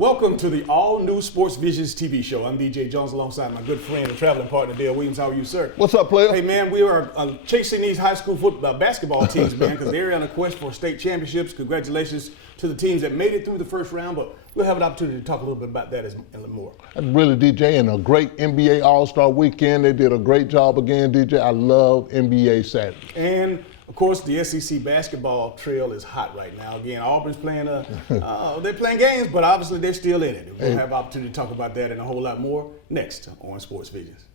Welcome to the all-new Sports Visions TV show. I'm DJ Jones alongside my good friend and traveling partner, Dale Williams. How are you, sir? What's up, player? Hey, man, we are chasing these high school basketball teams, man, because they're on a quest for state championships. Congratulations to the teams that made it through the first round, but we'll have an opportunity to talk a little bit about that and a little more. Really, DJ, and a great NBA All-Star weekend. They did a great job again, DJ. I love NBA Saturday. And of course, the SEC basketball trail is hot right now. Again, Auburn's playing they're playing games, but obviously they're still in it. We'll have an opportunity to talk about that and a whole lot more next on Sports Visions.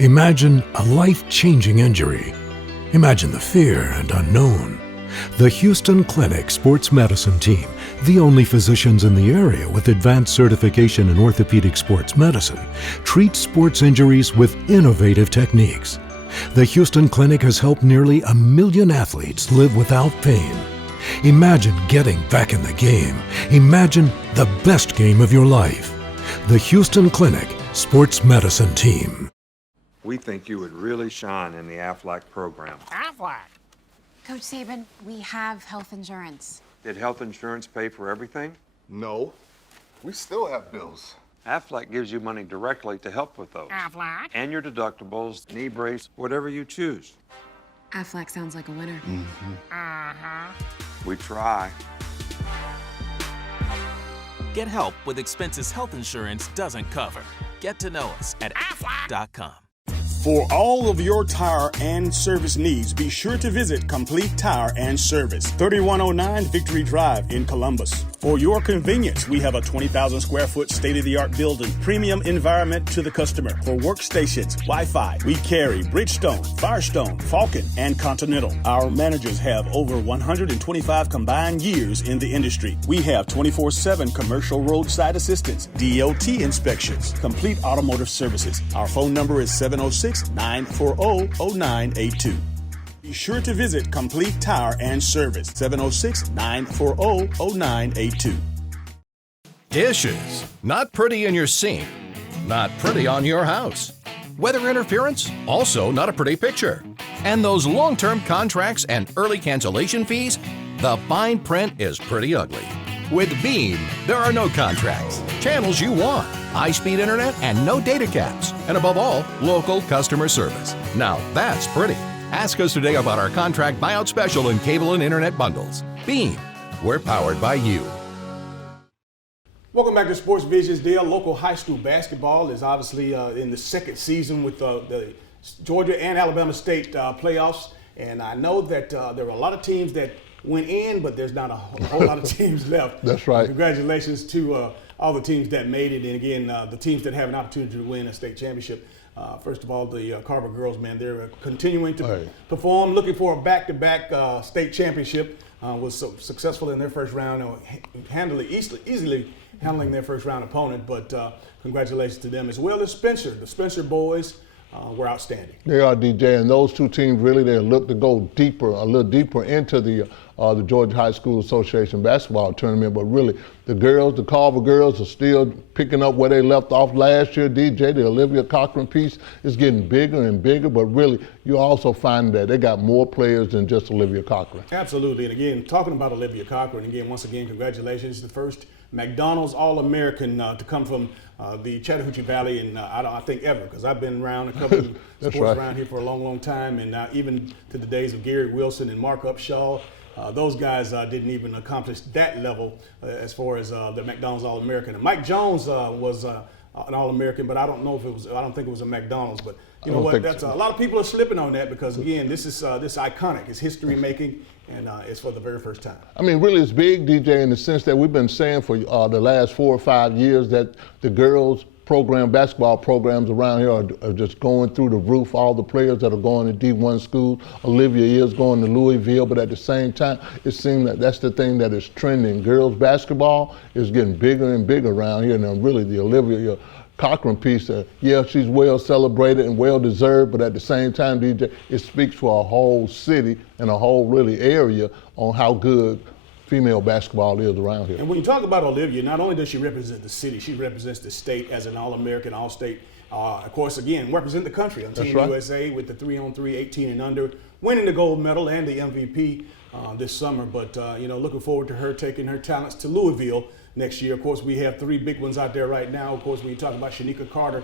Imagine a life-changing injury. Imagine the fear and unknown. The Houston Clinic Sports Medicine Team, the only physicians in the area with advanced certification in orthopedic sports medicine, treats sports injuries with innovative techniques. The Houston Clinic has helped nearly 1 million athletes live without pain. Imagine getting back in the game. Imagine the best game of your life. The Houston Clinic Sports Medicine Team. We think you would really shine in the Aflac program. Aflac? Coach Saban, we have health insurance. Did health insurance pay for everything? No, we still have bills. Aflac gives you money directly to help with those. Aflac? And your deductibles, knee brace, whatever you choose. Aflac sounds like a winner. We try. Get help with expenses health insurance doesn't cover. Get to know us at aflac.com. For all of your tire and service needs, be sure to visit Complete Tire and Service, 3109 Victory Drive in Columbus. For your convenience, we have a 20,000 square foot state-of-the-art building, premium environment to the customer. For workstations, Wi-Fi, we carry Bridgestone, Firestone, Falcon, and Continental. Our managers have over 125 combined years in the industry. We have 24/7 commercial roadside assistance, DOT inspections, complete automotive services. Our phone number is 706-940-0982. Be sure to visit Complete Tire and Service, 706-940-0982. Dishes. Not pretty in your sink. Not pretty on your house. Weather interference? Also not a pretty picture. And those long-term contracts and early cancellation fees? The fine print is pretty ugly. With Beam, there are no contracts, channels you want, high-speed internet, and no data caps. And above all, local customer service. Now that's pretty. Ask us today about our contract buyout special in cable and internet bundles. Beam, we're powered by you. Welcome back to Sports Visions, Dale. Local high school basketball is obviously in the second season with the Georgia and Alabama State playoffs. And I know that there are a lot of teams that went in, but there's not a whole lot of teams left. That's right. Congratulations to all the teams that made it. And again, the teams that have an opportunity to win a state championship. First of all, the Carver girls, man, they're continuing to perform, looking for a back-to-back state championship. Was so successful in their first round, easily handling their first round opponent. But congratulations to them, as well as Spencer. The Spencer boys were outstanding. They are, DJ, and those two teams really, they look to go deeper, a little deeper into the Georgia High School Association basketball tournament. But really, the girls, the Carver girls, are still picking up where they left off last year. DJ, the Olivia Cochran piece is getting bigger and bigger, but really, you also find that they got more players than just Olivia Cochran. Absolutely, and again, talking about Olivia Cochran, again, once again, congratulations, the first McDonald's All-American to come from the Chattahoochee Valley, and I think ever, because I've been around a couple of sports around here for a long, long time, and even to the days of Gary Wilson and Mark Upshaw. Those guys didn't even accomplish that level as far as the McDonald's All-American. And Mike Jones was an All-American, but I don't think it was a McDonald's. But you know what? That's a lot of people are slipping on that because again, this is iconic. It's history making, and it's for the very first time. I mean, really, it's big, DJ, in the sense that we've been saying for the last 4 or 5 years that the girls' basketball programs around here are just going through the roof. All the players that are going to D1 schools. Olivia is going to Louisville, but at the same time, it seems that that's the thing that is trending. Girls basketball is getting bigger and bigger around here, and really the Olivia Cochran piece, yeah, she's well celebrated and well deserved, but at the same time, DJ, it speaks for a whole city and a whole really area on how good female basketball is around here. And when you talk about Olivia, not only does she represent the city, she represents the state as an All-American, All-State. Of course, again, represent the country on Team USA with the 3-on-3, 18 and under, winning the gold medal and the MVP this summer. But, looking forward to her taking her talents to Louisville next year. Of course, we have three big ones out there right now. Of course, when you talk about Shanika Carter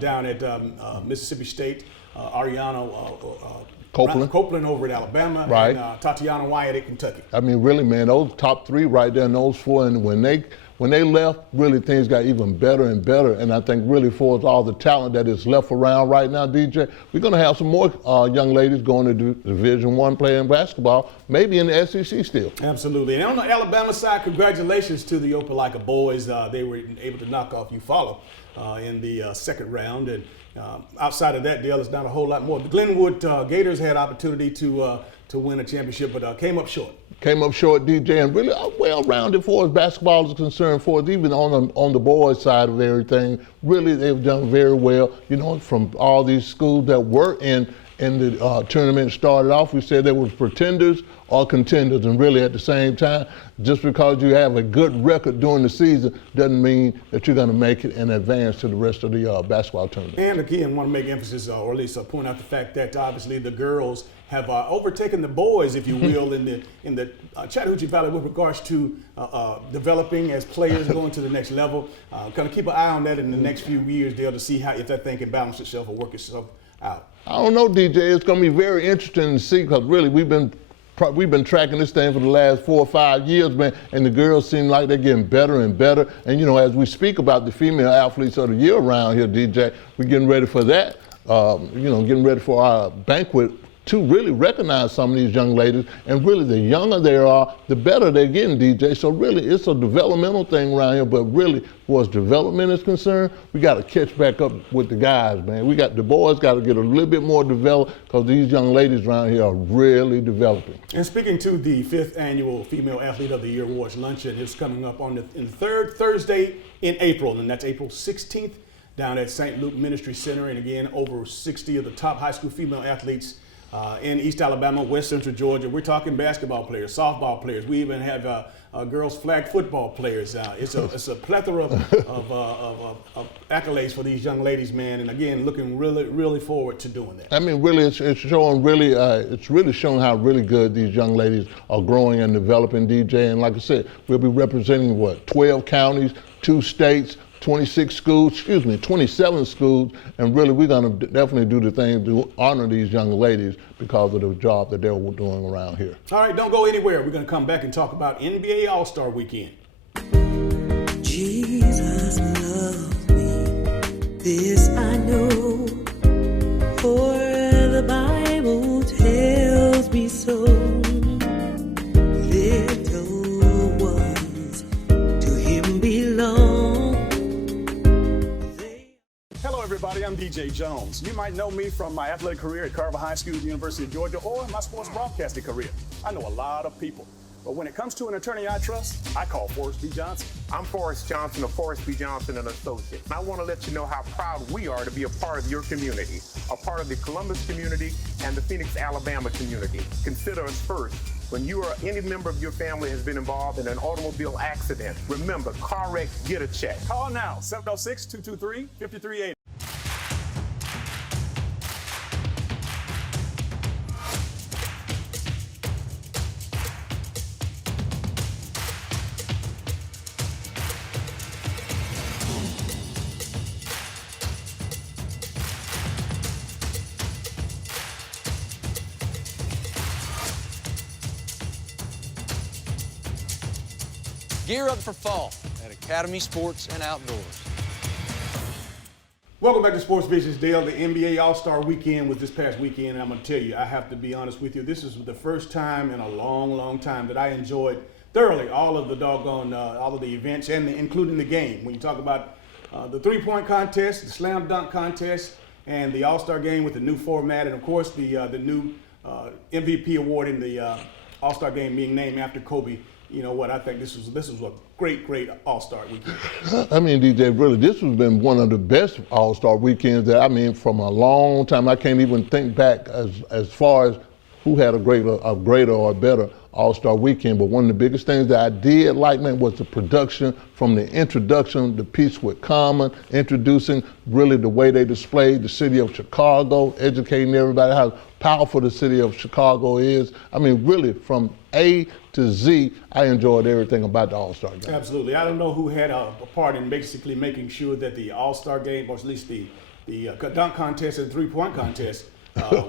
down at Mississippi State, Ariana Copeland over at Alabama, right, and Tatiana Wyatt at Kentucky. I mean, really, man, those top three right there and those four, and when they left, really things got even better and better. And I think really for all the talent that is left around right now, DJ, we're going to have some more young ladies going to do Division I playing basketball, maybe in the SEC still. Absolutely. And on the Alabama side, congratulations to the Opelika boys. They were able to knock off Eufaula in the second round. And outside of that deal, it's not a whole lot more. The Glenwood Gators had opportunity to win a championship, but came up short. Came up short, DJ, and really well-rounded for as basketball is concerned, for us, even on the boys' side of everything. Really, they've done very well. From all these schools that were in the tournament started off, we said they were pretenders or contenders, and really at the same time, just because you have a good record during the season doesn't mean that you're going to make it and advance to the rest of the basketball tournament. And again, I want to make emphasis, or at least point out the fact that obviously the girls have overtaken the boys, if you will, in the Chattahoochee Valley with regards to developing as players going to the next level. Kind of keep an eye on that in the next few years, Dale, to see if that thing can balance itself or work itself out. I don't know, DJ. It's going to be very interesting to see, because really we've been tracking this thing for the last 4 or 5 years, man, and the girls seem like they're getting better and better. And as we speak about the female athletes of the year around here, DJ, we're getting ready for that. Getting ready for our banquet to really recognize some of these young ladies. And really, the younger they are, the better they're getting, DJ. So really, it's a developmental thing around here. But really, as as development is concerned, we got to catch back up with the guys, man. The boys got to get a little bit more developed, because these young ladies around here are really developing. And speaking to the 5th annual Female Athlete of the Year Awards luncheon, it's coming up on the third Thursday in April, and that's April 16th down at St. Luke Ministry Center. And again, over 60 of the top high school female athletes in East Alabama, West Central Georgia. We're talking basketball players, softball players. We even have girls flag football players. It's a plethora of accolades for these young ladies, man. And again, looking really, really forward to doing that. I mean, really, it's showing really, it's really showing how really good these young ladies are growing and developing, DJ. And like I said, we'll be representing 12 counties, 2 states, 27 schools, and really we're going to definitely do the thing to honor these young ladies because of the job that they're doing around here. All right, don't go anywhere. We're going to come back and talk about NBA All-Star Weekend. Jesus loves me, this I know, for the Bible tells me so. Little ones to him belong. Hello, everybody. I'm DJ Jones. You might know me from my athletic career at Carver High School, University of Georgia, or my sports broadcasting career. I know a lot of people, but when it comes to an attorney I trust, I call Forrest B. Johnson. I'm Forrest Johnson of Forrest B. Johnson & Associates. I want to let you know how proud we are to be a part of your community, a part of the Columbus community and the Phoenix, Alabama community. Consider us first. When you or any member of your family has been involved in an automobile accident, remember, car wreck, get a check. Call now, 706-223-5380. Gear up for fall at Academy Sports and Outdoors. Welcome back to Sports Business, Dale. The NBA All-Star Weekend was this past weekend, and I'm going to tell you, I have to be honest with you, this is the first time in a long, long time that I enjoyed thoroughly all of the all of the events, and including the game. When you talk about the three-point contest, the slam dunk contest, and the All-Star game with the new format, and of course the new MVP award in the All-Star game being named after Kobe, you know what, I think this was a great All-Star weekend. I mean, DJ, really, this has been one of the best All-Star weekends that, I mean, from a long time. I can't even think back as far as who had a greater or a better All-Star weekend. But one of the biggest things that I did like, man, was the production from the introduction, the piece with Common, introducing really the way they displayed the city of Chicago, educating everybody how powerful the city of Chicago is. I mean, really, from A to Z, I enjoyed everything about the All-Star game. Absolutely. I don't know who had a part in basically making sure that the All-Star game, or at least the dunk contest and three-point contest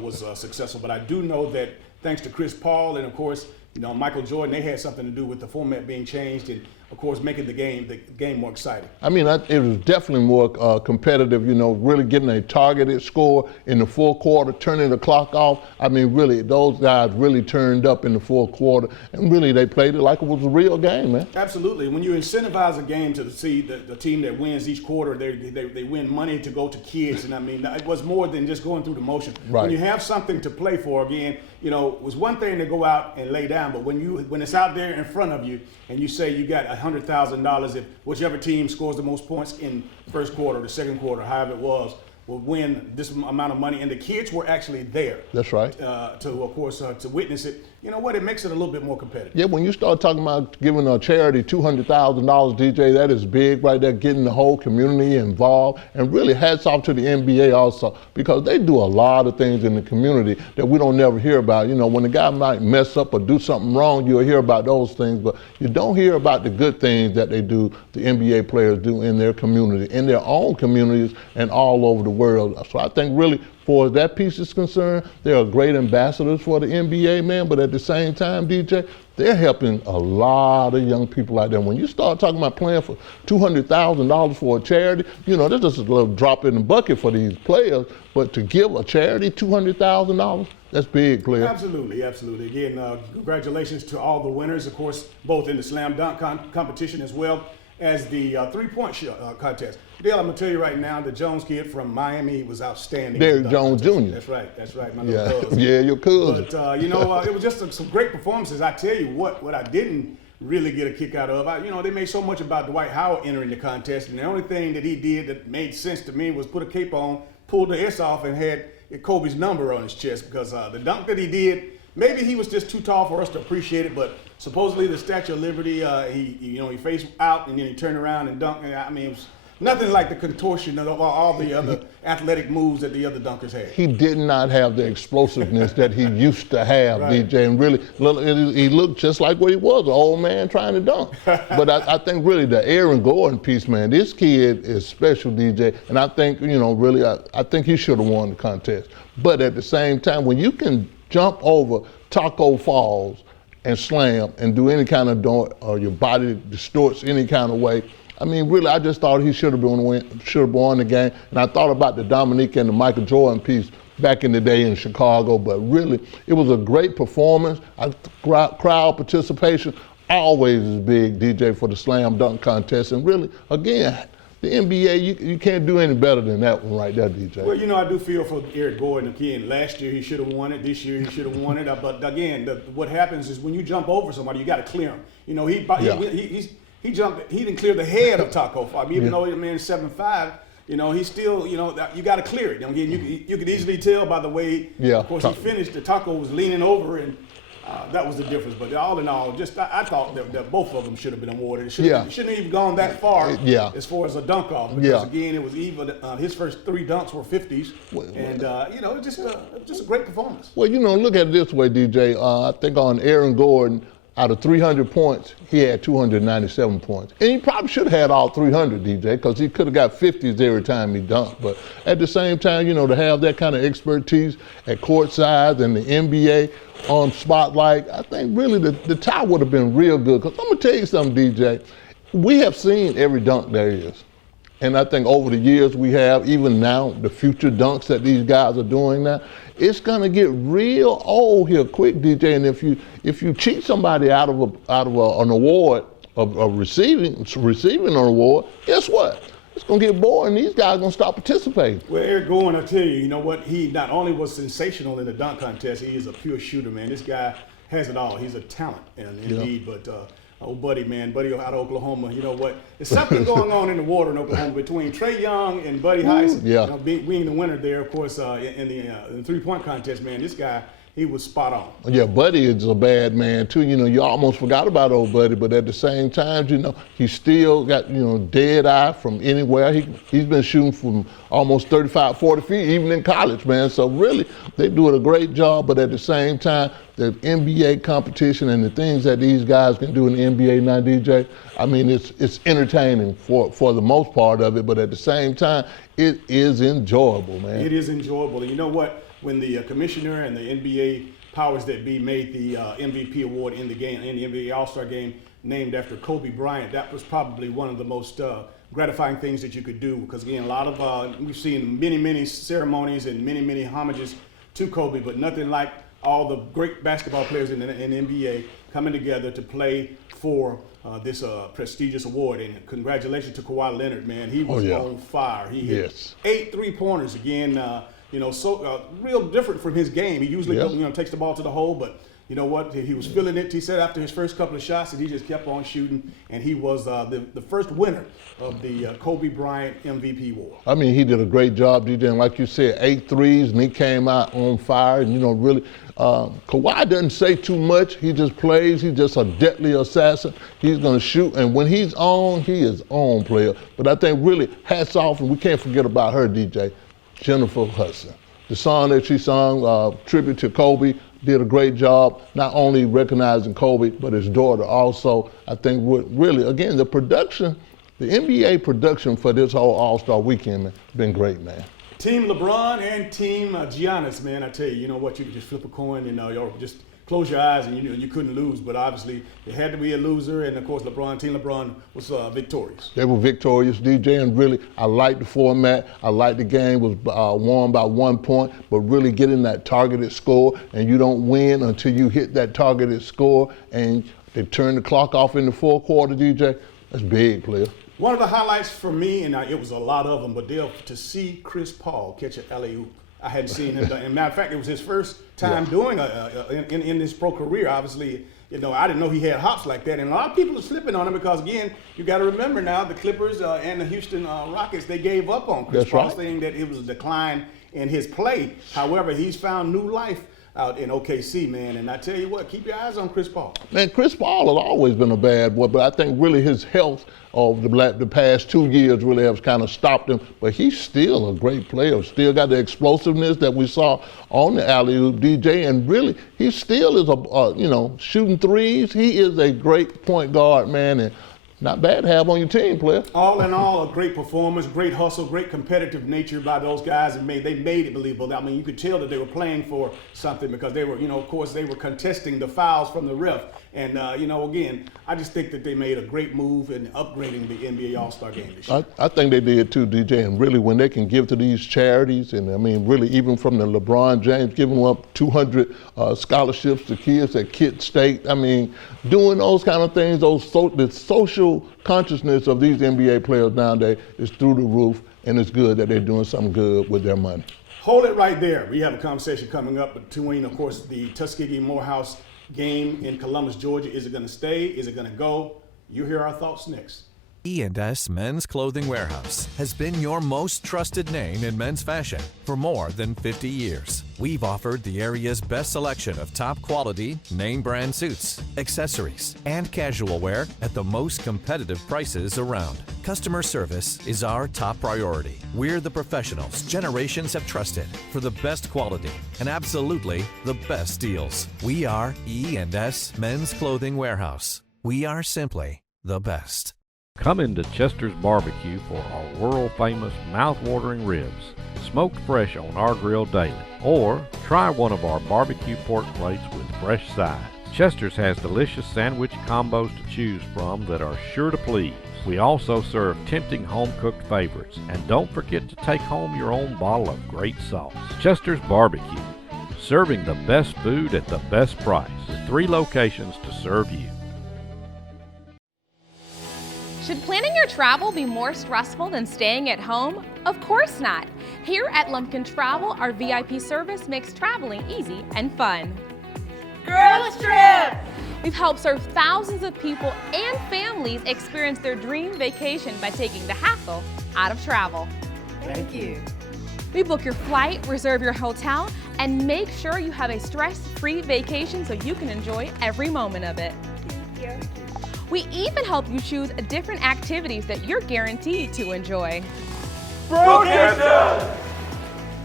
was successful. But I do know that thanks to Chris Paul and, of course, you know, Michael Jordan, they had something to do with the format being changed and, of course, making the game more exciting. I mean, it was definitely more competitive, you know, really getting a targeted score in the fourth quarter, turning the clock off. I mean, really, those guys really turned up in the fourth quarter, and really they played it like it was a real game, man. Absolutely. When you incentivize a game to see the team that wins each quarter, they win money to go to kids, and I mean, it was more than just going through the motion. Right. When you have something to play for, again, you know, it was one thing to go out and lay down, but when it's out there in front of you, and you say you got $100,000 if whichever team scores the most points in first quarter, the second quarter, however it was, will win this amount of money, and the kids were actually there. That's right. To witness it. You know what? It makes it a little bit more competitive. Yeah, when you start talking about giving a charity $200,000, DJ, that is big right there, getting the whole community involved. And really hats off to the NBA also, because they do a lot of things in the community that we don't never hear about. You know, when a guy might mess up or do something wrong, you'll hear about those things, but you don't hear about the good things that they do, the NBA players do in their community, in their own communities, and all over the world. So I think really, for that piece is concerned, they are great ambassadors for the NBA, man, but at the same time, DJ, they're helping a lot of young people out there. When you start talking about playing for $200,000 for a charity, you know, that's just a little drop in the bucket for these players, but to give a charity $200,000, that's big, player. Absolutely, absolutely. Again, congratulations to all the winners, of course, both in the slam dunk competition as well as the three-point contest. Dale, I'm going to tell you right now, the Jones kid from Miami was outstanding. Derrick Jones Jr. That's right, my little cousin. Yeah, your cousin. But, you know, it was just some great performances. I tell you what I didn't really get a kick out of, you know, they made so much about Dwight Howard entering the contest, and the only thing that he did that made sense to me was put a cape on, pulled the S off, and had Kobe's number on his chest, because the dunk that he did, maybe he was just too tall for us to appreciate it, but supposedly the Statue of Liberty, he faced out and then he turned around and dunked. I mean, it was nothing like the contortion of all the other athletic moves that the other dunkers had. He did not have the explosiveness that he used to have, right. DJ, and really, he looked just like what he was, an old man trying to dunk. But I think really the Aaron Gordon piece, man, this kid is special, DJ, and I think, you know, really, I think he should have won the contest. But at the same time, when you can jump over Taco Falls and slam and do any kind of dunk, or your body distorts any kind of way, I mean, really, I just thought he should have won the game. And I thought about the Dominique and the Michael Jordan piece back in the day in Chicago, but really, it was a great performance. Crowd participation always is big, DJ, for the slam dunk contest. And really, again, the NBA, you can't do any better than that one right there, DJ. Well, you know, I do feel for Eric Gordon again. Last year he should have won it. This year he should have won it. But again, what happens is when you jump over somebody, you got to clear him. You know, he jumped. He didn't clear the head of Taco Fall. Even though the man's 7'5", you know, he's still, you know, you got to clear it. Again, you could easily tell by the way, of course, he finished. The Taco was leaning over, and that was the difference. But all in all, just I thought that both of them should have been awarded. It shouldn't even gone that far as far as a dunk off. Because again, it was even his first 3 dunks were 50s, and you know, it was just a great performance. Well, you know, look at it this way, DJ. I think on Aaron Gordon, out of 300 points, he had 297 points. And he probably should have had all 300, DJ, because he could have got 50s every time he dunked. But at the same time, you know, to have that kind of expertise at courtside and the NBA on Spotlight, I think really the tie would have been real good. Because I'm going to tell you something, DJ. We have seen every dunk there is. And I think over the years we have, even now, the future dunks that these guys are doing now, it's gonna get real old here quick, DJ. And if you cheat somebody out of an award, of receiving an award, guess what? It's gonna get boring. These guys are gonna stop participating. Well, Eric Gordon, I tell you, you know what? He not only was sensational in the dunk contest, he is a pure shooter, man. This guy, has it all. He's a talent, and indeed. But old Buddy, man, Buddy out of Oklahoma. You know what? There's something going on in the water in Oklahoma between Trae Young and Buddy Heist. Yeah. You know, being the winner there, of course, in the three-point contest. Man, this guy. He was spot on. Yeah, Buddy is a bad man too. You know, you almost forgot about old Buddy, but at the same time, you know, he still got, you know, dead eye from anywhere. He's been shooting from almost 35, 40 feet, even in college, man. So really, they're doing a great job, but at the same time, the NBA competition and the things that these guys can do in the NBA now, DJ, I mean, it's entertaining for the most part of it, but at the same time, it is enjoyable, man. It is enjoyable. And you know what? When the commissioner and the NBA powers that be made the MVP award in the game, in the NBA All-Star game, named after Kobe Bryant, that was probably one of the most gratifying things that you could do. Because again, a lot of we've seen many ceremonies and many homages to Kobe, but nothing like all the great basketball players in the NBA coming together to play for this prestigious award. And congratulations to Kawhi Leonard, man. He was on fire. He hit 8 3-pointers again. You know, so real different from his game. He usually takes the ball to the hole, but you know what? He was feeling it. He said after his first couple of shots, and he just kept on shooting, and he was the first winner of the Kobe Bryant MVP award. I mean, he did a great job, DJ, and like you said, 8 threes, and he came out on fire, and you know, really, Kawhi doesn't say too much. He just plays. He's just a deadly assassin. He's going to shoot, and when he's on, he is on, player. But I think really, hats off, and we can't forget about her, DJ. Jennifer Hudson. The song that she sung, tribute to Kobe, did a great job, not only recognizing Kobe, but his daughter also. I think really, again, the production, the NBA production for this whole All-Star weekend, man, been great, man. Team LeBron and Team Giannis, man, I tell you, you know what, you could just flip a coin and you just close your eyes and you couldn't lose, but obviously it had to be a loser, and of course Team LeBron was victorious. They were victorious, DJ, and really I like the format. I like the game was won by 1 point, but really getting that targeted score, and you don't win until you hit that targeted score, and they turn the clock off in the fourth quarter, DJ. That's big, player. One of the highlights for me, and it was a lot of them, but to see Chris Paul catch an alley-oop. I hadn't seen him. And matter of fact, it was his first time doing in his pro career. Obviously, you know, I didn't know he had hops like that. And a lot of people are slipping on him because, again, you got to remember now the Clippers and the Houston Rockets, they gave up on Chris Paul, saying that it was a decline in his play. However, he's found new life out in OKC, man. And I tell you what, keep your eyes on Chris Paul. Man, Chris Paul has always been a bad boy, but I think really his health of the past 2 years really has kind of stopped him. But he's still a great player, still got the explosiveness that we saw on the alley-oop, DJ, and really he still is shooting threes. He is a great point guard, man, and not bad to have on your team, player. All in all, a great performance, great hustle, great competitive nature by those guys, and they made it believable. I mean, you could tell that they were playing for something because they were, of course, they were contesting the fouls from the ref. And, again, I just think that they made a great move in upgrading the NBA All-Star game this year. I think they did too, DJ, and really when they can give to these charities, and I mean, really even from the LeBron James giving up 200 scholarships to kids at Kent State, I mean, doing those kind of things, the social consciousness of these NBA players nowadays is through the roof, and it's good that they're doing something good with their money. Hold it right there. We have a conversation coming up between, of course, the Tuskegee Morehouse game in Columbus, Georgia. Is it going to stay? Is it going to go? You'll hear our thoughts next. E&S Men's Clothing Warehouse has been your most trusted name in men's fashion for more than 50 years. We've offered the area's best selection of top quality, name brand suits, accessories, and casual wear at the most competitive prices around. Customer service is our top priority. We're the professionals generations have trusted for the best quality and absolutely the best deals. We are E&S Men's Clothing Warehouse. We are simply the best. Come into Chester's Barbecue for our world-famous mouth-watering ribs, smoked fresh on our grill daily. Or try one of our barbecue pork plates with fresh sides. Chester's has delicious sandwich combos to choose from that are sure to please. We also serve tempting home-cooked favorites. And don't forget to take home your own bottle of great sauce. Chester's Barbecue, serving the best food at the best price, with 3 locations to serve you. Should planning your travel be more stressful than staying at home? Of course not. Here at Lumpkin Travel, our VIP service makes traveling easy and fun. Girls Trip! We've helped serve thousands of people and families experience their dream vacation by taking the hassle out of travel. Thank you. We book your flight, reserve your hotel, and make sure you have a stress-free vacation so you can enjoy every moment of it. Thank you. We even help you choose different activities that you're guaranteed to enjoy. Brookhaven!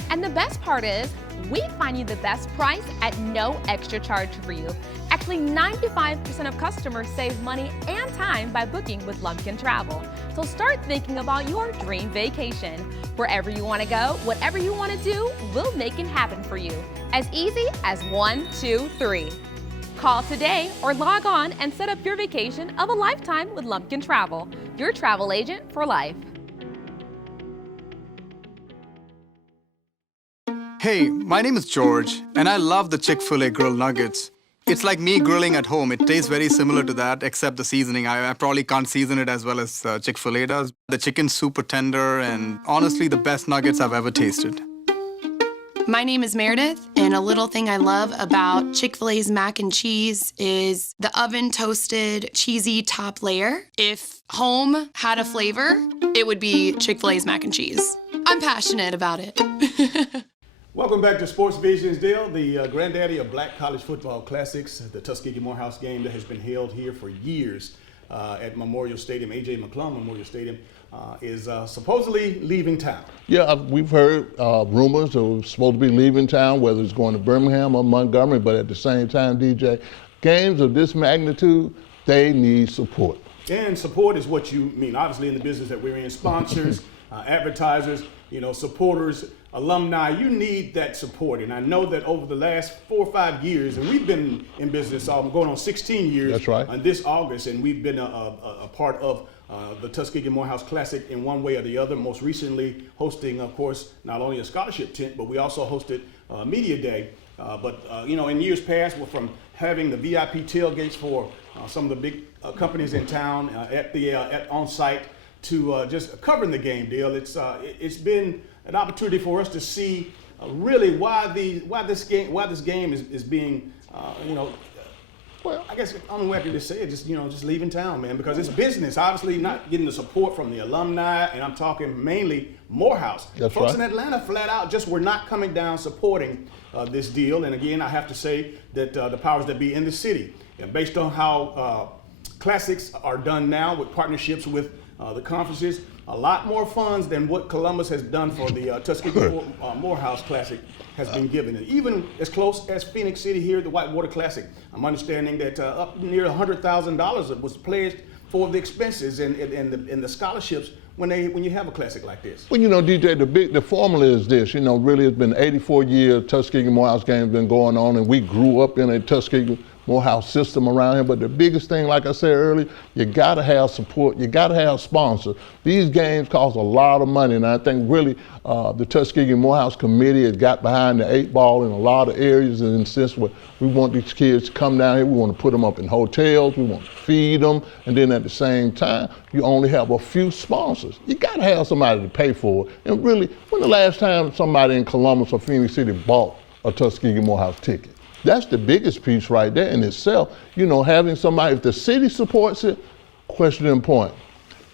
And the best part is, we find you the best price at no extra charge for you. Actually, 95% of customers save money and time by booking with Lumpkin Travel. So start thinking about your dream vacation. Wherever you want to go, whatever you want to do, we'll make it happen for you. As easy as 1, 2, 3. Call today or log on and set up your vacation of a lifetime with Lumpkin Travel, your travel agent for life. Hey, my name is George, and I love the Chick-fil-A grilled nuggets. It's like me grilling at home. It tastes very similar to that, except the seasoning. I probably can't season it as well as Chick-fil-A does. The chicken's super tender, and honestly, the best nuggets I've ever tasted. My name is Meredith, and a little thing I love about Chick-fil-A's mac and cheese is the oven-toasted, cheesy top layer. If home had a flavor, it would be Chick-fil-A's mac and cheese. I'm passionate about it. Welcome back to Sports Visions, Dale, the granddaddy of Black College Football Classics, the Tuskegee Morehouse game that has been held here for years at Memorial Stadium. A.J. McClung Memorial Stadium is supposedly leaving town. Yeah, we've heard rumors of supposed to be leaving town, whether it's going to Birmingham or Montgomery, but at the same time, DJ, games of this magnitude, they need support. And support is what you mean, obviously, in the business that we're in. Sponsors, advertisers, supporters, alumni, you need that support. And I know that over the last 4 or 5 years, and we've been in business going on 16 years. That's right. On this August, and we've been a part of the Tuskegee Morehouse Classic in one way or the other. Most recently hosting, of course, not only a scholarship tent, but we also hosted Media Day. But in years past, from having the VIP tailgates for some of the big companies in town at on-site to just covering the game, Dale. It's been an opportunity for us to see really why this game is being well, I guess I'm happy to say it, just leaving town, man, because it's business. Obviously, not getting the support from the alumni, and I'm talking mainly Morehouse. That's Folks right. in Atlanta flat out just were not coming down supporting this deal. And again, I have to say that the powers that be in the city, and based on how classics are done now with partnerships with the conferences, a lot more funds than what Columbus has done for the Tuskegee Morehouse Classic has been given. And even as close as Phoenix City here, the Whitewater Classic, I'm understanding that up near $100,000 was pledged for the expenses and the scholarships when you have a classic like this. Well, DJ, the formula is this. Really, it's been 84 years. Tuskegee Morehouse game's been going on, and we grew up in a Tuskegee Morehouse system around here. But the biggest thing, like I said earlier, you got to have support. You got to have sponsors. These games cost a lot of money, and I think really the Tuskegee Morehouse committee has got behind the 8 ball in a lot of areas, and since we want these kids to come down here, we want to put them up in hotels, we want to feed them, and then at the same time, you only have a few sponsors. You got to have somebody to pay for it. And really, when the last time somebody in Columbus or Phoenix City bought a Tuskegee Morehouse ticket? That's the biggest piece right there in itself. Having somebody, if the city supports it, question in point.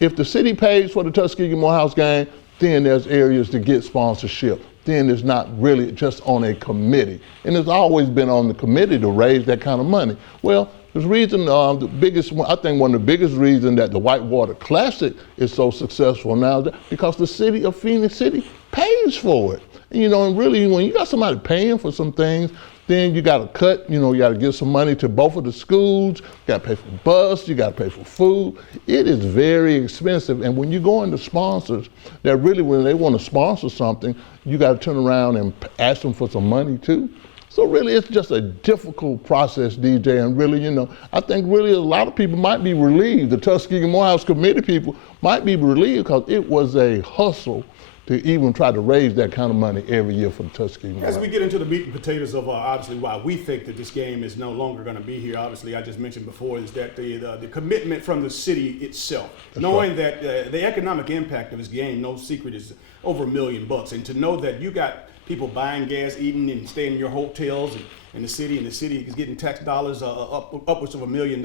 If the city pays for the Tuskegee Morehouse game, then there's areas to get sponsorship. Then it's not really just on a committee. And it's always been on the committee to raise that kind of money. Well, the reason, I think one of the biggest reasons that the Whitewater Classic is so successful now is because the city of Phoenix City pays for it. And really, when you got somebody paying for some things, then you got to cut, you got to give some money to both of the schools, you got to pay for bus, you got to pay for food. It is very expensive. And when you go into sponsors, that really, when they want to sponsor something, you got to turn around and ask them for some money too. So really, it's just a difficult process, DJ. And really, I think really a lot of people might be relieved. The Tuskegee Morehouse committee people might be relieved because it was a hustle to even try to raise that kind of money every year for the Tuskegee Morehouse. As we get into the meat and potatoes of obviously why we think that this game is no longer going to be here, obviously I just mentioned before, is that the commitment from the city itself, That's knowing right. that the economic impact of this game, no secret, is over $1 million, and to know that you got people buying gas, eating, and staying in your hotels in the city, and the city is getting tax dollars upwards of $1 million.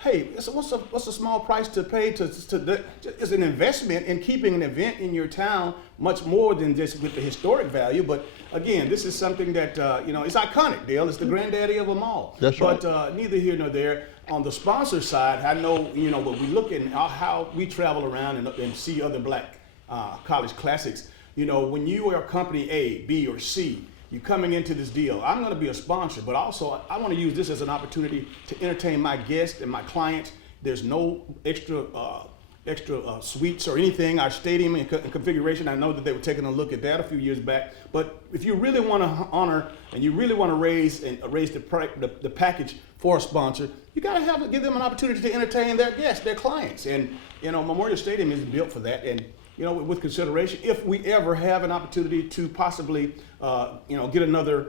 Hey, what's a small price to pay it's an investment in keeping an event in your town, much more than just with the historic value. But again, this is something that it's iconic, Dale. It's the granddaddy of them all. That's right. But neither here nor there. On the sponsor side, I know when we look at how we travel around and see other black college classics. When you are company A, B, or C, you're coming into this deal. I'm going to be a sponsor, but also I want to use this as an opportunity to entertain my guests and my clients. There's no extra suites or anything. Our stadium and configuration, I know that they were taking a look at that a few years back. But if you really want to honor and you really want to raise the package for a sponsor, you got to give them an opportunity to entertain their guests, their clients. And Memorial Stadium is built for that. And with consideration, if we ever have an opportunity to possibly, get another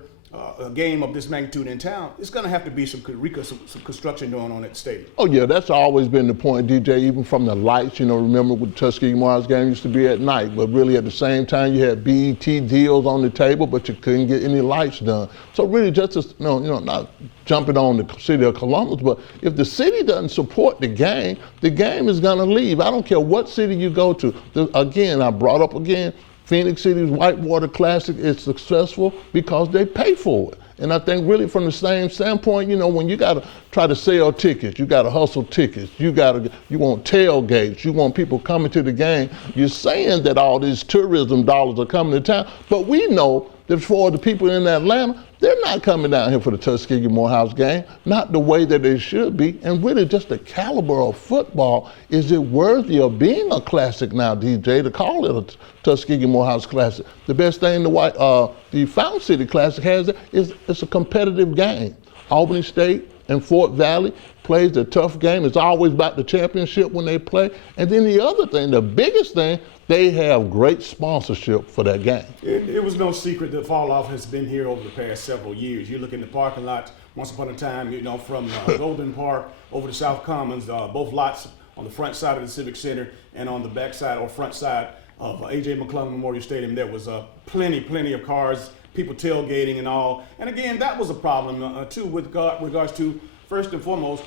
game of this magnitude in town, it's going to have to be some construction going on at the stadium. Oh yeah, that's always been the point, DJ, even from the lights. Remember when the Tuskegee Morehouse game used to be at night, but really at the same time you had BET deals on the table, but you couldn't get any lights done. So really just not jumping on the city of Columbus, but if the city doesn't support the game is going to leave. I don't care what city you go to. Again, I brought up again, Phoenix City's Whitewater Classic is successful because they pay for it. And I think really from the same standpoint, when you got to try to sell tickets, you got to hustle tickets, you want tailgates, you want people coming to the game. You're saying that all these tourism dollars are coming to town, but we know that for the people in Atlanta, they're not coming down here for the Tuskegee Morehouse game, not the way that they should be. And really just the caliber of football, is it worthy of being a classic now, DJ, to call it a Tuskegee Morehouse Classic? The best thing the Fountain City Classic has is it's a competitive game. Albany State and Fort Valley plays a tough game. It's always about the championship when they play. And then the other thing, the biggest thing, they have great sponsorship for that game. It was no secret that fall off has been here over the past several years. You look in the parking lots, once upon a time, from Golden Park over to South Commons, both lots on the front side of the Civic Center and on the back side or front side of A.J. McClung Memorial Stadium, there was plenty of cars, people tailgating and all. And again, that was a problem too with regards to, first and foremost,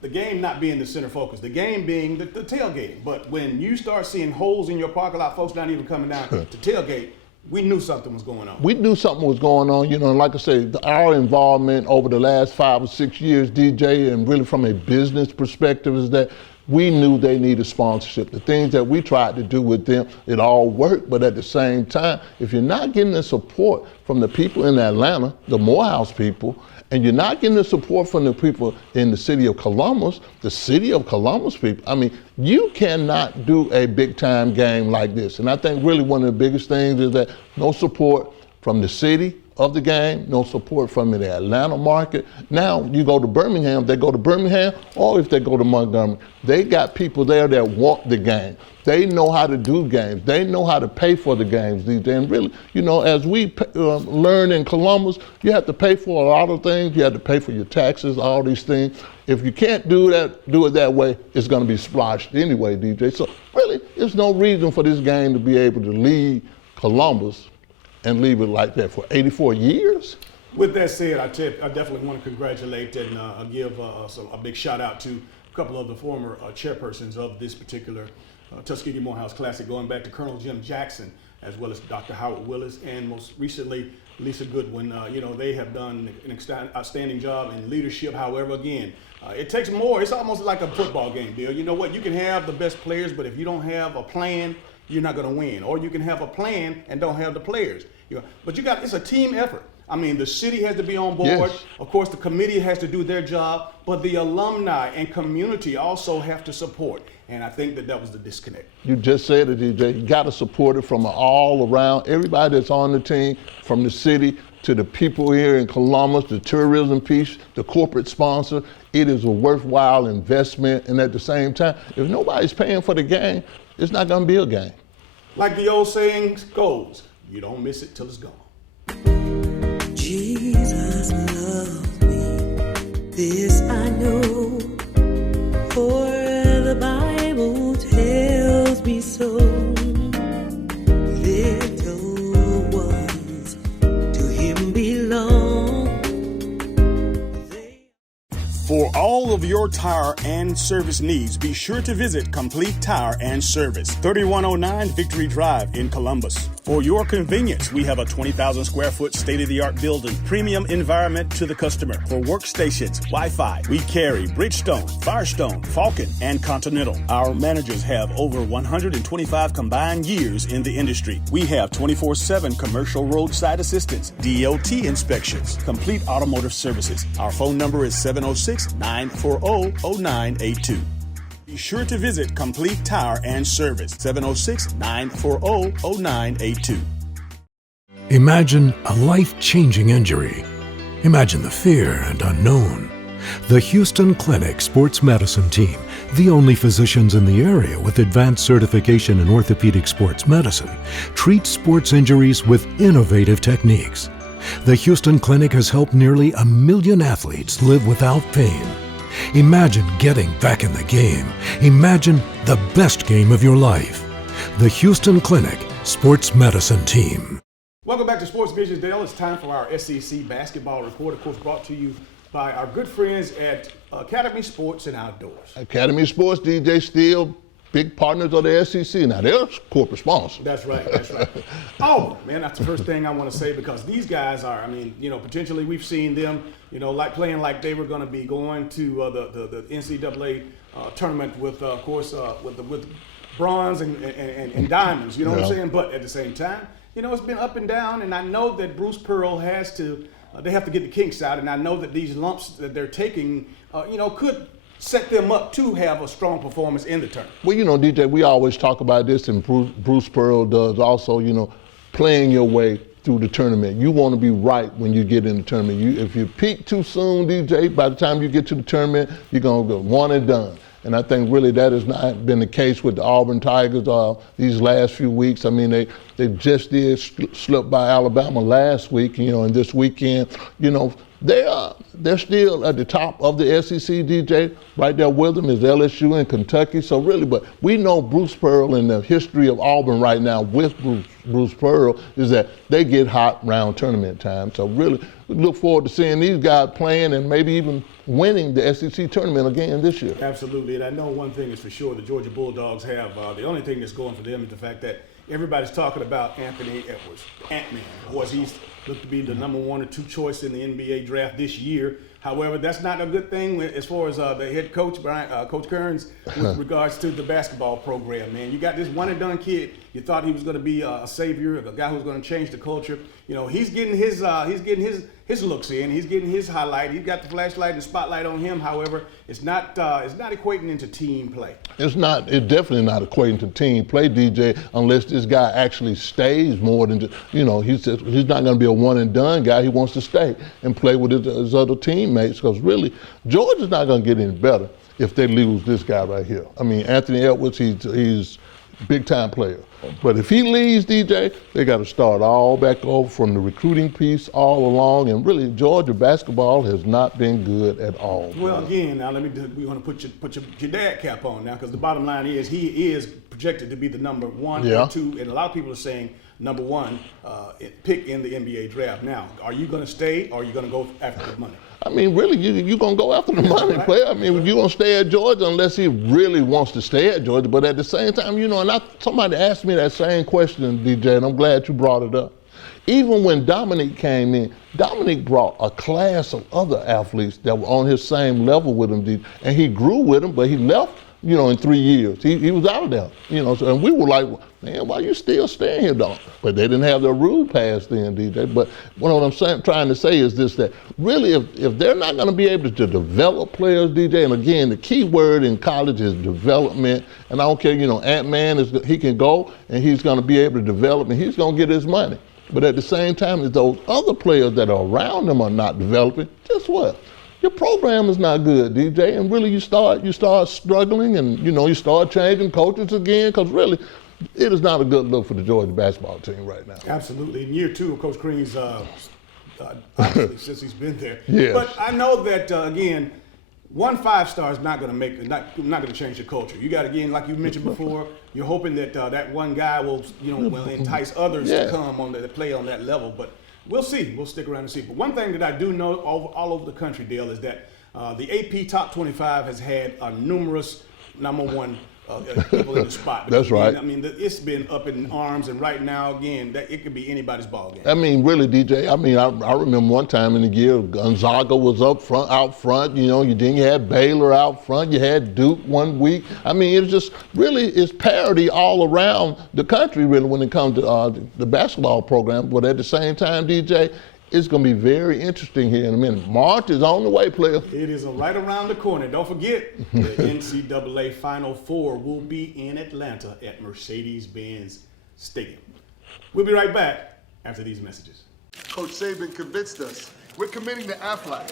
the game not being the center focus, the game being the tailgating. But when you start seeing holes in your parking lot, folks not even coming down to tailgate, we knew something was going on. We knew something was going on, and like I say, our involvement over the last 5 or 6 years, DJ, and really from a business perspective, is that we knew they needed sponsorship. The things that we tried to do with them, it all worked, but at the same time, if you're not getting the support from the people in Atlanta, the Morehouse people, and you're not getting the support from the people in the city of Columbus, people, you cannot do a big time game like this. And I think really one of the biggest things is that no support from the city of the game, no support from the Atlanta market. Now you go to Birmingham, they go to Birmingham, or if they go to Montgomery, they got people there that want the game. They know how to do games. They know how to pay for the games these days. And really, as we learn in Columbus, you have to pay for a lot of things. You have to pay for your taxes, all these things. If you can't do it that way, it's going to be splashed anyway, DJ. So really, there's no reason for this game to be able to leave Columbus and leave it like that for 84 years. With that said, I definitely want to congratulate and give a big shout out to a couple of the former chairpersons of this particular Tuskegee Morehouse Classic, going back to Colonel Jim Jackson, as well as Dr. Howard Willis, and most recently Lisa Goodwin. They have done an outstanding job in leadership. However, again, it takes more. It's almost like a football game, Bill. You know what? You can have the best players, but if you don't have a plan, you're not going to win. Or you can have a plan and don't have the players. But it's a team effort. The city has to be on board. Yes. Of course, the committee has to do their job, but the alumni and community also have to support. And I think that was the disconnect. You just said it, DJ. You got to support it from all around, everybody that's on the team, from the city to the people here in Columbus, the tourism piece, the corporate sponsor. It is a worthwhile investment. And at the same time, if nobody's paying for the game, it's not going to be a game. Like the old saying goes, you don't miss it till it's gone. Jesus loves me, this I know, for the Bible tells me so. Little ones tire and service needs, be sure to visit Complete Tire and Service, 3109 Victory Drive in Columbus. For your convenience, we have a 20,000 square foot state-of-the-art building, premium environment to the customer. For workstations, Wi-Fi, we carry Bridgestone, Firestone, Falcon, and Continental. Our managers have over 125 combined years in the industry. We have 24/7 commercial roadside assistance, DOT inspections, complete automotive services. Our phone number is 706-940-0982. Be sure to visit Complete Tire and Service, 706-940-0982. Imagine a life-changing injury. Imagine the fear and unknown. The Houston Clinic Sports Medicine Team, the only physicians in the area with advanced certification in orthopedic sports medicine, treats sports injuries with innovative techniques. The Houston Clinic has helped nearly 1 million athletes live without pain. Imagine getting back in the game. Imagine the best game of your life. The Houston Clinic Sports Medicine Team. Welcome back to Sports Visions, Dale. It's time for our SEC basketball report, of course, brought to you by our good friends at Academy Sports and Outdoors. Academy Sports, DJ, still big partners of the SEC. Now, they're corporate sponsors. That's right, that's right. Oh, man, that's the first thing I want to say, because these guys are, potentially we've seen them, like playing like they were going to be going to the NCAA tournament with, of course, with bronze and diamonds, what I'm saying? But at the same time, it's been up and down, and I know that Bruce Pearl has to, they have to get the kinks out, and I know that these lumps that they're taking, could set them up to have a strong performance in the tournament. Well, DJ, we always talk about this, and Bruce Pearl does also, playing your way through the tournament. You want to be right when you get in the tournament. If you peak too soon, DJ, by the time you get to the tournament, you're going to go one and done. And I think really that has not been the case with the Auburn Tigers these last few weeks. I mean, they just did slip by Alabama last week, and this weekend, they're still at the top of the SEC, DJ. Right there with them is LSU and Kentucky. So really, but we know Bruce Pearl and the history of Auburn right now with Bruce Pearl is that they get hot around tournament time. So really, we look forward to seeing these guys playing and maybe even winning the SEC tournament again this year. Absolutely, and I know one thing is for sure, the Georgia Bulldogs have, the only thing that's going for them is the fact that everybody's talking about Anthony Edwards, Ant-Man. Of course, he's looked to be the number 1 or 2 choice in the NBA draft this year. However, that's not a good thing as far as the head coach, Coach Kearns, with regards to the basketball program, man. You got this one-and-done kid. You thought he was going to be a savior, a guy who's going to change the culture. He's getting his looks in. He's getting his highlight. He's got the flashlight and spotlight on him. However, it's not equating into team play. It's definitely not equating to team play, DJ, unless this guy actually stays more than just, he's not going to be a one-and-done guy. He wants to stay and play with his other teammates, because really, Georgia's not going to get any better if they lose this guy right here. I mean, Anthony Edwards, he's big-time player. But if he leaves, DJ, they got to start all back over from the recruiting piece all along. And really, Georgia basketball has not been good at all. Well, again, now we want to put your dad cap on now, because the bottom line is he is projected to be the number 1 or 2, and a lot of people are saying number 1 pick in the NBA draft. Now, are you going to stay, or are you going to go after the money? I mean, really, you're going to go after the money, right, player. I mean, you're going to stay at Georgia unless he really wants to stay at Georgia. But at the same time, somebody asked me that same question, DJ, and I'm glad you brought it up. Even when Dominique came in, Dominique brought a class of other athletes that were on his same level with him, DJ, and he grew with him, but he left, in 3 years. He was out of there, and we were like, man, why you still staying here, dog? But they didn't have their rule passed then, DJ. But what I'm trying to say is this, that really if they're not going to be able to develop players, DJ, and again, the key word in college is development, and I don't care, Ant-Man, he can go and he's going to be able to develop and he's going to get his money. But at the same time, if those other players that are around him are not developing, guess what? Your program is not good, DJ, and really you start struggling, and you start changing coaches again, because really it is not a good look for the Georgia basketball team right now. Absolutely. In year 2 of Coach Crean's, obviously, since he's been there. Yes. But I know that again, 1 5-star is not going to change the culture. You got, again, like you mentioned before, you're hoping that that one guy will entice others to come to play on that level. But we'll see. We'll stick around and see. But one thing that I do know all over the country, Dale, is that The AP Top 25 has had numerous number one people in the spot. That's right. I mean, it's been up in arms, and right now, again, it could be anybody's ball game. I mean, really, DJ. I mean, I remember one time in the year, Gonzaga was out front. You know, then you had Baylor out front. You had Duke one week. I mean, it's just really it's parity all around the country, really, when it comes to the basketball program. But at the same time, DJ, it's going to be very interesting here in a minute. March is on the way, player. It is right around the corner. Don't forget, the NCAA Final Four will be in Atlanta at Mercedes-Benz Stadium. We'll be right back after these messages. Coach Saban convinced us. We're committing to Aflac.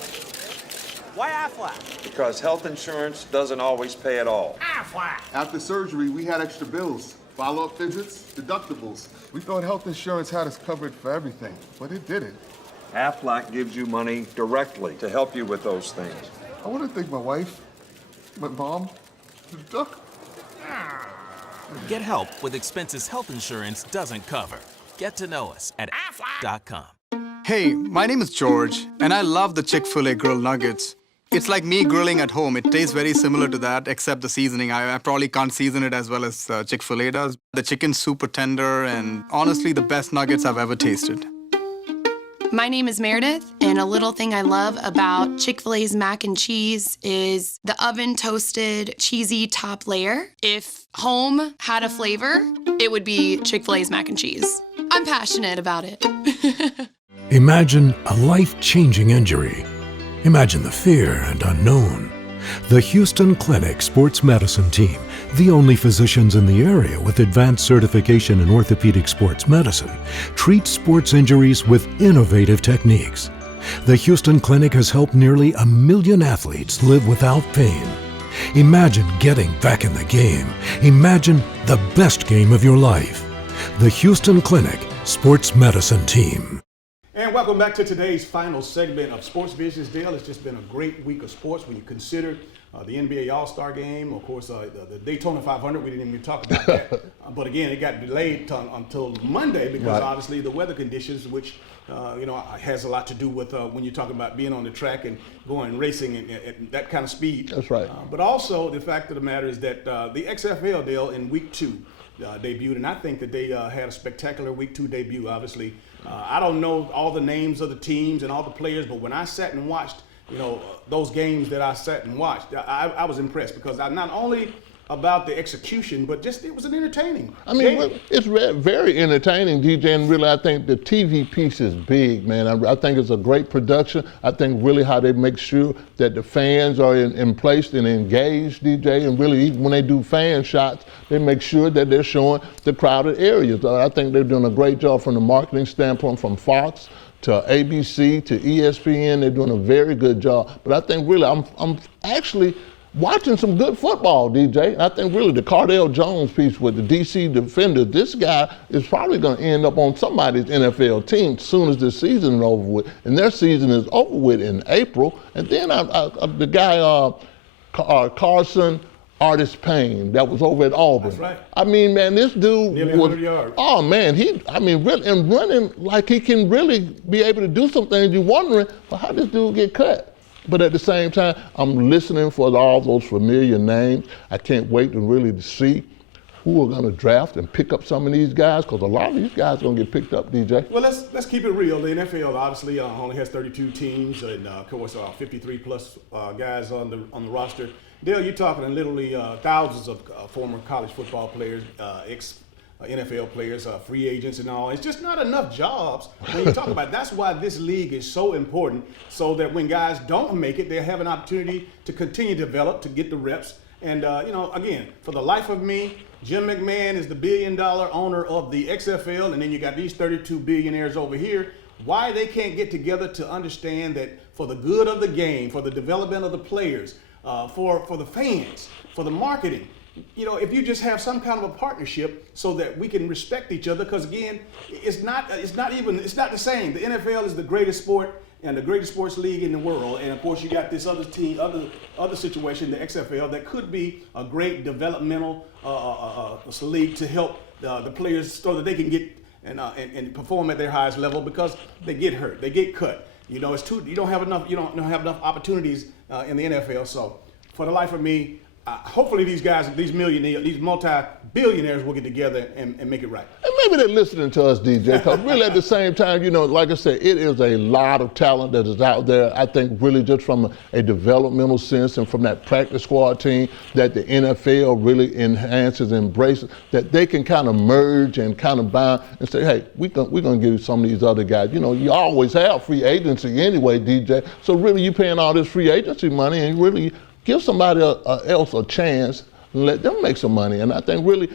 Why Aflac? Because health insurance doesn't always pay at all. Aflac! After surgery, we had extra bills, follow-up visits, deductibles. We thought health insurance had us covered for everything, but it didn't. Aflac gives you money directly to help you with those things. I want to thank my wife, my mom, the duck. Get help with expenses health insurance doesn't cover. Get to know us at aflac.com. Hey, my name is George, and I love the Chick-fil-A grilled nuggets. It's like me grilling at home. It tastes very similar to that, except the seasoning. I probably can't season it as well as Chick-fil-A does. The chicken's super tender, and honestly, the best nuggets I've ever tasted. My name is Meredith, and a little thing I love about Chick-fil-A's mac and cheese is the oven-toasted, cheesy top layer. If home had a flavor, it would be Chick-fil-A's mac and cheese. I'm passionate about it. Imagine a life-changing injury. Imagine the fear and unknown. The Houston Clinic Sports Medicine Team, the only physicians in the area with advanced certification in orthopedic sports medicine, treats sports injuries with innovative techniques. The Houston Clinic has helped nearly 1 million athletes live without pain. Imagine getting back in the game. Imagine the best game of your life. The Houston Clinic Sports Medicine Team. And welcome back to today's final segment of Sports Business. Dale, it's just been a great week of sports when you consider the NBA All-Star Game, of course, the Daytona 500. We didn't even talk about that. But again, it got delayed until Monday because obviously the weather conditions, which has a lot to do with when you're talking about being on the track and going racing at that kind of speed. That's right. But also the fact of the matter is that the XFL, Dale, in week 2 debuted, and I think that they had a spectacular week 2 debut. Obviously, I don't know all the names of the teams and all the players, but when I sat and watched, those games that I sat and watched, I was impressed because I not only about the execution, but just it was an entertaining. I mean, it's very entertaining, DJ, and really I think the TV piece is big, man. I think it's a great production. I think really how they make sure that the fans are in place and engaged, DJ, and really even when they do fan shots, they make sure that they're showing the crowded areas. I think they're doing a great job from the marketing standpoint, from Fox to ABC to ESPN. They're doing a very good job. But I think really I'm actually watching some good football, DJ. I think really the Cardale Jones piece with the DC Defenders, this guy is probably going to end up on somebody's NFL team as soon as this season is over with. And their season is over with in April. And then the guy, Carson Artis Payne, that was over at Auburn. That's right. I mean, man, this dude nearly was, 100 yards. Oh, man, really, and running like he can really be able to do some things. You're wondering, well, how did this dude get cut? But at the same time, I'm listening for all those familiar names. I can't wait to really see who are going to draft and pick up some of these guys, because a lot of these guys are going to get picked up, DJ. Well, let's keep it real. The NFL obviously only has 32 teams, and of course 53 plus guys on the roster. Dale, you're talking literally thousands of former college football players, ex-NFL players, free agents and all. It's just not enough jobs when you talk about it. That's why this league is so important, so that when guys don't make it, they have an opportunity to continue to develop, to get the reps. And, again, for the life of me, Jim McMahon is the billion-dollar owner of the XFL, and then you got these 32 billionaires over here. Why they can't get together to understand that for the good of the game, for the development of the players, for the fans, for the marketing, if you just have some kind of a partnership so that we can respect each other, because again, it's not the same. The NFL is the greatest sport and the greatest sports league in the world, and of course you got this other team, other situation, the XFL, that could be a great developmental league to help the players so that they can get and perform at their highest level, because they get hurt, they get cut. You don't have enough opportunities in the NFL. So for the life of me, hopefully these guys, these millionaires, these multi-billionaires will get together and make it right. And maybe they're listening to us, DJ, because really at the same time, you know, like I said, it is a lot of talent that is out there. I think really just from a developmental sense and from that practice squad team that the NFL really enhances and embraces, that they can kind of merge and kind of bind and say, hey, we're going to give some of these other guys. You know, you always have free agency anyway, DJ, so really you paying all this free agency money and really give somebody else a chance and let them make some money. And I think really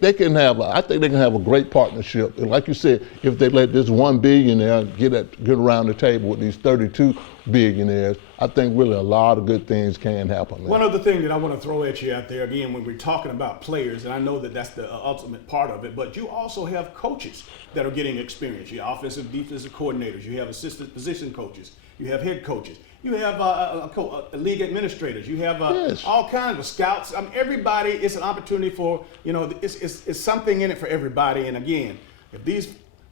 they can have a great partnership. And like you said, if they let this one billionaire get around the table with these 32 billionaires, I think really a lot of good things can happen. Man. One other thing that I want to throw at you out there, again, when we're talking about players, and I know that that's the ultimate part of it, but you also have coaches that are getting experience. You have offensive, defensive coordinators. You have assistant position coaches. You have head coaches. You have league administrators. You have all kinds of scouts. I mean, everybody, it's an opportunity for, you know, it's something in it for everybody. And again, if these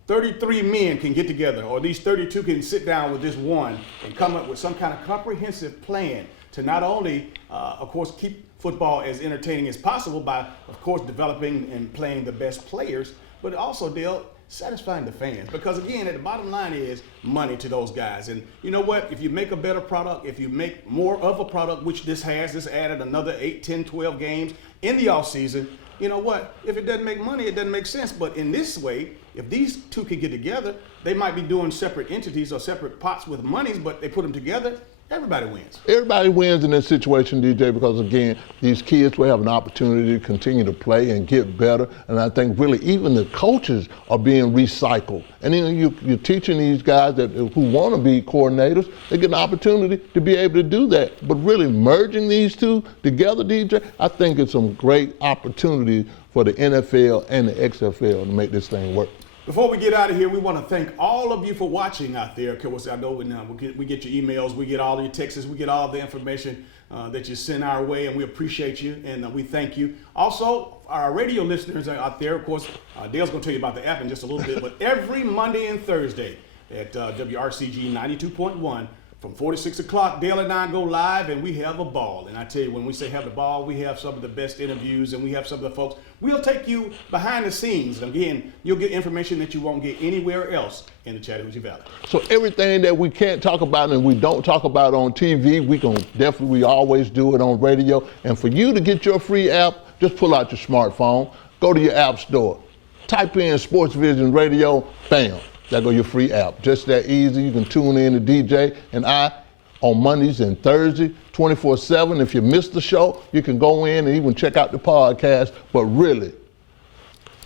33 men can get together, or these 32 can sit down with this one and come up with some kind of comprehensive plan to not only, of course, keep football as entertaining as possible by, of course, developing and playing the best players, but also, Dale, satisfying the fans. Because again, at the bottom line is money to those guys. And you know what? If you make a better product, if you make more of a product, which this added another 8, 10, 12 games in the offseason, you know what? If it doesn't make money, it doesn't make sense. But in this way, if these two can get together, they might be doing separate entities or separate pots with monies, but they put them together, everybody wins. Everybody wins in this situation, DJ, because again, these kids will have an opportunity to continue to play and get better. And I think really even the coaches are being recycled. And then you're teaching these guys who want to be coordinators, they get an opportunity to be able to do that. But really merging these two together, DJ, I think it's some great opportunity for the NFL and the XFL to make this thing work. Before we get out of here, we want to thank all of you for watching out there. Because I know we get your emails, we get all your texts, we get all the information that you send our way, and we appreciate you and we thank you. Also, our radio listeners out there, of course, Dale's going to tell you about the app in just a little bit, but every Monday and Thursday at WRCG 92.1, from 4 to 6 o'clock, Dale and I go live and we have a ball. And I tell you, when we say have the ball, we have some of the best interviews and we have some of the folks. We'll take you behind the scenes. And again, you'll get information that you won't get anywhere else in the Chattahoochee Valley. So everything that we can't talk about and we don't talk about on TV, we always do it on radio. And for you to get your free app, just pull out your smartphone, go to your app store, type in Sports Vision Radio, bam. There go your free app. Just that easy. You can tune in to DJ and I on Mondays and Thursdays, 24/7. If you missed the show, you can go in and even check out the podcast. But really,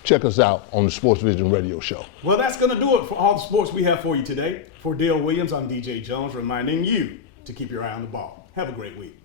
check us out on the Sports Vision Radio Show. Well, that's going to do it for all the sports we have for you today. For Dale Williams, I'm DJ Jones, reminding you to keep your eye on the ball. Have a great week.